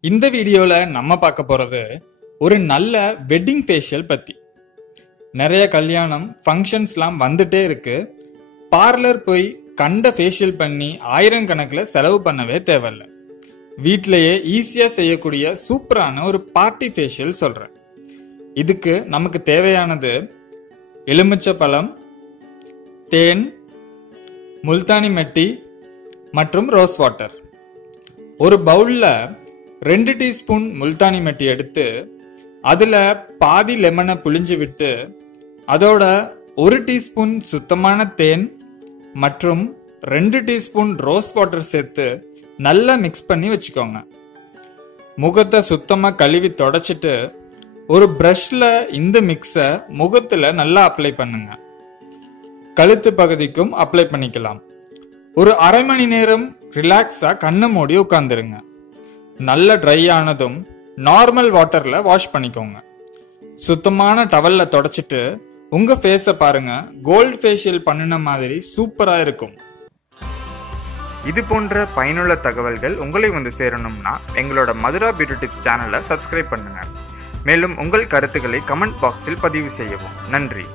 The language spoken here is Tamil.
இந்த வீடியோல நம்ம பார்க்க போறது ஒரு நல்ல வெட்டிங் ஃபேஷியல் பத்தி. நிறைய கல்யாணம் ஃபங்க்ஷன்ஸ்லாம் வந்துட்டே இருக்கு. பார்லர் போய் கண்ட ஃபேஷியல் பண்ணி ஆயிரம் கணக்கில் செலவு பண்ணவே தேவையில்ல. வீட்டிலேயே ஈஸியா செய்யக்கூடிய சூப்பரான ஒரு பார்ட்டி ஃபேஷியல் சொல்றேன். இதுக்கு நமக்கு தேவையானது எலுமிச்சை பழம் தேன் முல்தானி மெட்டி மற்றும் ரோஸ் வாட்டர் ஒரு பவுலில் ரெண்டு டீஸ்பூன் முல்தானி மெட்டி எடுத்து அதில் பாதி லெமனை புளிஞ்சு விட்டு அதோட ஒரு டீஸ்பூன் சுத்தமான தேன் மற்றும் ரெண்டு டீஸ்பூன் ரோஸ் வாட்டர் சேர்த்து நல்லா மிக்ஸ் பண்ணி வச்சுக்கோங்க. முகத்தை சுத்தமாக கழுவி தொடச்சிட்டு ஒரு ப்ரஷில் இந்த மிக்ஸை முகத்தில் நல்லா அப்ளை பண்ணுங்க. கழுத்து பகுதிக்கும் அப்ளை பண்ணிக்கலாம். ஒரு அரை மணி நேரம் ரிலாக்ஸா கண்ணை மூடி உட்காந்துருங்க நல்ல ட்ரை ஆனதும் நார்மல் வாட்டர்ல வாஷ் பண்ணிக்கோங்க. சுத்தமான டவல்ல தொடச்சிட்டு உங்க ஃபேஸ பாருங்க. கோல்ட் ஃபேஷியல் பண்ணின மாதிரி சூப்பரா இருக்கும். இது போன்ற பயனுள்ள தகவல்கள் உங்களை வந்து சேரணும்னா எங்களோட மதுரா பியூட்டி டிப்ஸ் சேனலை சப்ஸ்கிரைப் பண்ணுங்க. மேலும் உங்கள் கருத்துக்களை கமெண்ட் பாக்ஸில் பதிவு செய்யவும். நன்றி.